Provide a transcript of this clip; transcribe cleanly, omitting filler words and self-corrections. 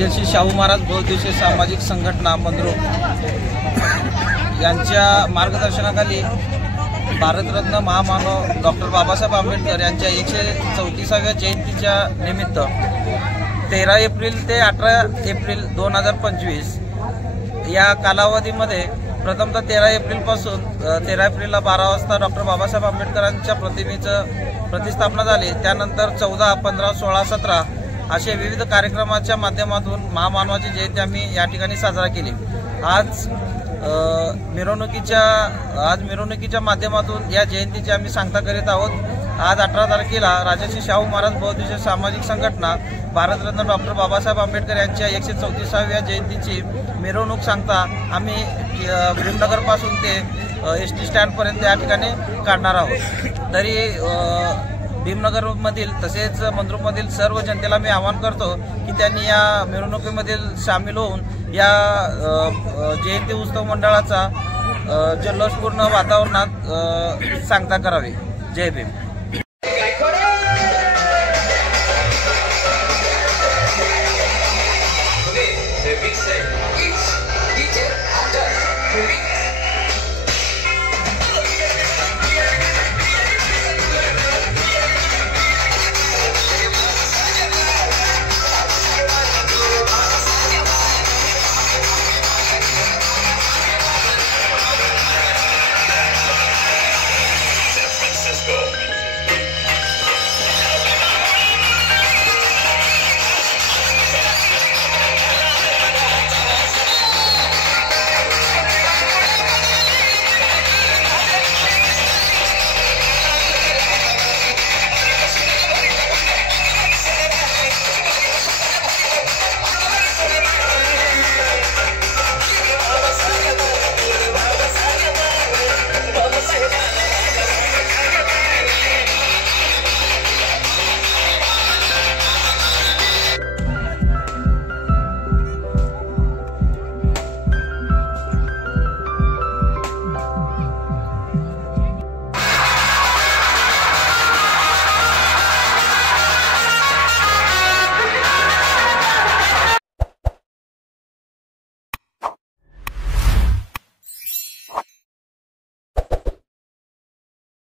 राजर्षी शाहू महाराज बहुउद्देशीय सामाजिक संघटना मंद्रुप यांच्या मार्गदर्शनाखाली भारतरत्न महामानव डॉक्टर बाबासाहेब आंबेडकर यांच्या 134व्या जयंतीच्या निमित्त 13 एप्रिल ते 18 एप्रिल 2025 या कालावधीमध्ये प्रथमतः 13 एप्रिलपासून 13 एप्रिलला 12 वाजता डॉक्टर बाबासाहेब आंबेडकरांच्या प्रतिमेचं प्रतिष्ठापना झाली। त्यानंतर 14, 15, 16, 17 असे विविध कार्यक्रमाच्या माध्यमातून महामानवाची जयंती आम्ही या ठिकाणी साजरा केली। आज मिरवणुकीच्या माध्यमातून या जयंतीची आम्ही सांगता करीत आहोत। आज 18 तारखेला राजर्षी शाहू महाराज बहुउद्देशीय सामाजिक संघटना भारतरत्न डॉक्टर बाबासाहेब आंबेडकर यांच्या 134व्या जयंतीची मिरवणूक सांगता आम्ही भीमनगरपासून ते एसटी स्टँडपर्यंत या ठिकाणी काढणार आहोत। तरी भीमनगरमधील तसेच मंद्रुपमधील सर्व जनतेला मी आवाहन करतो की त्यांनी या मिरवणुकीमधील सामील होऊन या जयंती उत्सव मंडळाचा जल्लोषपूर्ण वातावरणात सांगता करावी। जय भीम।